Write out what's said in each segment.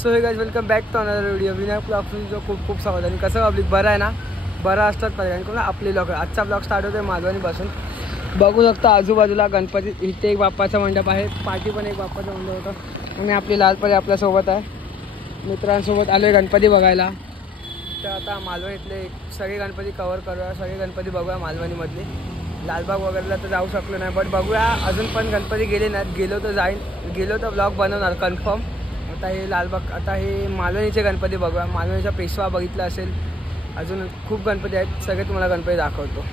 So hey guys welcome back to another video. Vinayak blogs खूप खूप स्वागत. आणि कसं पब्लिक बरं आहे ना, बरं असतात पाहिजे ना आपले ब्लॉग. आजचा ब्लॉग स्टार्ट होतोय मालवणीपासून. बघू शकता आजूबाजूला गणपती, इथे एक बाप्पाचा मंडप आहे, पाठी पण एक बाप्पाचा मंडप होता. आणि आपली लालपरी आपल्यासोबत आहे, मित्रांसोबत आलो आहे गणपती बघायला. तर आता मालवण इथले सगळे गणपती कवर करूया, सगळे गणपती बघूया मालवणीमधले. लालबाग वगैरेला तर जाऊ शकलो नाही, बट बघूया अजून पण गणपती गेले नाहीत. गेलो तर ब्लॉग बनवणार कन्फर्म. आता हे लालबाग, आता हे मालवणीचे गणपती बघूया. मालवणीचा पेशवा बघितला असेल, अजून खूप गणपती आहेत, सगळे तुम्हाला गणपती दाखवतो.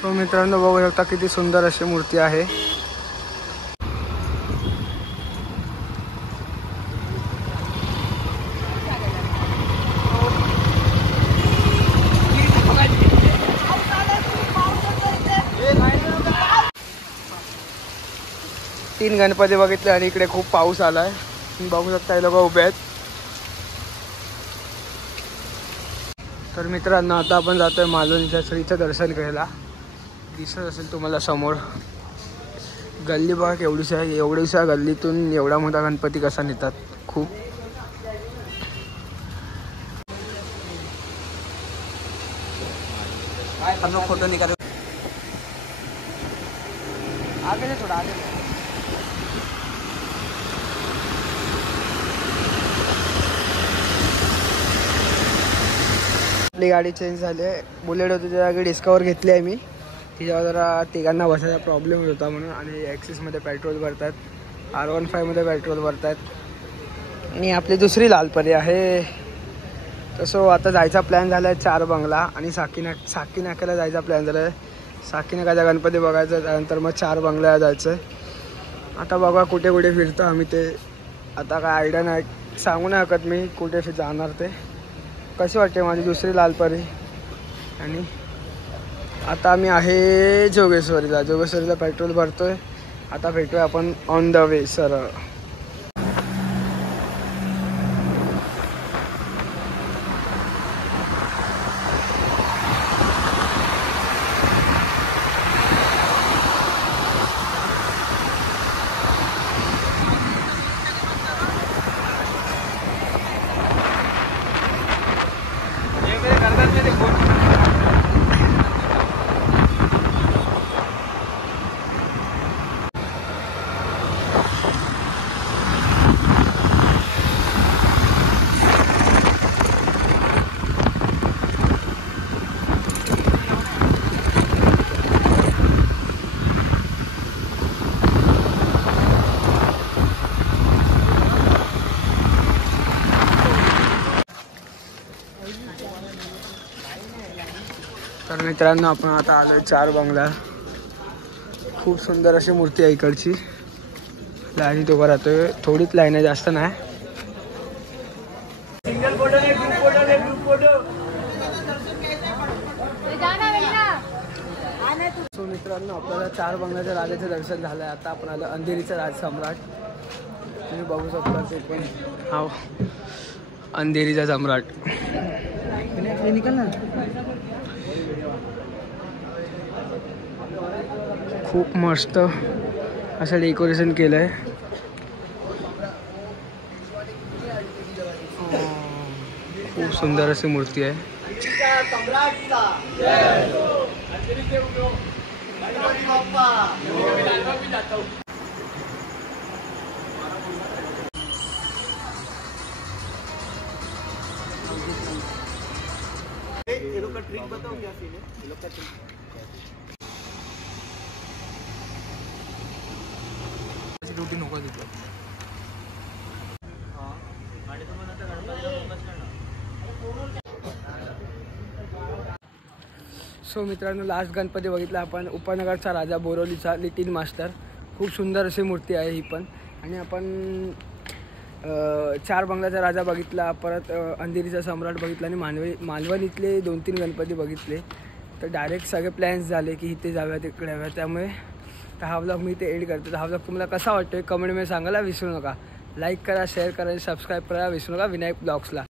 सो मित्रांनो बघू शकता किती सुंदर अशी मूर्ती आहे. तीन गणपती बघितले आणि इकडे खूप पाऊस आलाय. तुम्ही बघू शकता हे लोक उभे आहेत. तर मित्रांनो आता आपण जातोय मालवणीच्या श्रीचं दर्शन करायला. दिसत असेल तुम्हाला समोर गल्ली बघा केवढीशी आहे. एवढीशा गल्लीतून एवढा मोठा गणपती कसा नेतात. खूप हम लोग फोटो निकाल आगे थोडा आगे. आपली गाडी चेंज झाली आहे. बुलेट होती त्या जागी डिस्कवर घेतली आहे मी. तिच्यावर जरा तिघांना बसायचा प्रॉब्लेम होत होता म्हणून. आणि ॲक्सिसमध्ये पेट्रोल भरतात, R15मध्ये पेट्रोल भरतात. आणि आपली दुसरी लालपरी आहे. तसं आता जायचा प्लॅन झाला आहे 4 बंगला आणि साकी नाक्याला जायचा प्लॅन झाला आहे. साकी नाक्याचा गणपती बघायचा, त्यानंतर मग 4 बंगल्याला जायचं. आता बघा कुठे कुठे फिरतो आम्ही, ते आता काय आयडिया नाही, सांगू नाही शकत मी कुठे जाणार ते. कशी वाटते माझी दुसरी लालपरी. आणि आता आम्ही आहे जोगेश्वरीला पेट्रोल भरतोय. आता भेटूया आपण ऑन द वे सरळ. तर मित्रांनो आपण आता आलो 4 बंगला. खूप सुंदर अशी मूर्ती आहे इकडची. लाईनीत उभा राहतोय, थोडीच लाईन आहे, जास्त नाही. सिंगल फोटो नाही, ग्रुप फोटो. सो मित्रांनो आपल्याला 4 बंगल्याच्या राजाचं दर्शन झालं आहे. आता आपण आलो अंधेरीचा राजसम्राट. तुम्ही बघू शकता ते पण हा अंधेरीचा सम्राट. खूप मस्त असं डेकोरेशन केलं आहे. खूप सुंदर अशी मूर्ती आहे. ट्रिक बताऊंगा ड्यूटी नको तिथं. सो मित्रांनो लास्ट गणपती बघितला आपण उपनगरचा राजा, बोरवलीचा लिटिल मास्टर. खूप सुंदर अशी मूर्ती आहे ही पण. आणि आपण 4 बंगल्याचा राजा बघितला, परत अंधेरीचा सम्राट बघितला आणि मालवणीतले 2-3 गणपती बघितले. तर डायरेक्ट सगळे प्लॅन्स झाले की इथे जाऊया तिकडे जाऊया. त्यामुळे हा व्लॉग मी इथे एंड करतो. हा व्लॉग तुम्हाला कसा वाटतोय कमेंटमध्ये सांगायला विसरू नका. लाईक करा, शेअर करा, सबस्क्राईब करा विसरू नका विनायक ब्लॉग्सला.